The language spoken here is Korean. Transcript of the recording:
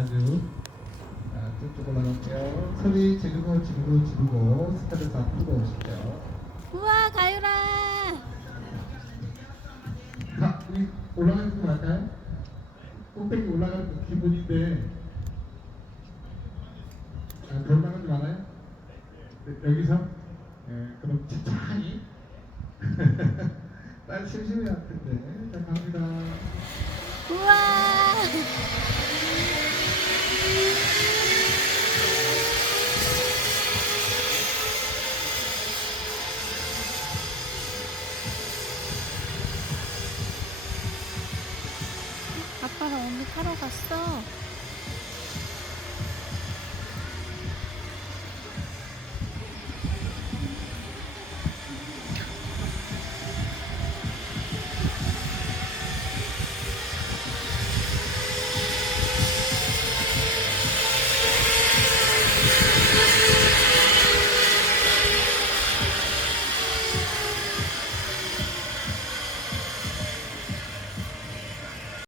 아주 자, 쭉쭉 올라갈게요. 소리 지르고 지르고 지르고 스트레스 안 풀고 오십시오. 우와 가유라 자, 우리 올라가는 거 갈까요? 꼭대기 올라가는 거 기분인데 아, 더 올라가지 말아요? 네, 여기서? 네, 그럼 천천히 딸 심심해 할 텐데 자 갑니다 우와 아빠랑 언니 타러 갔어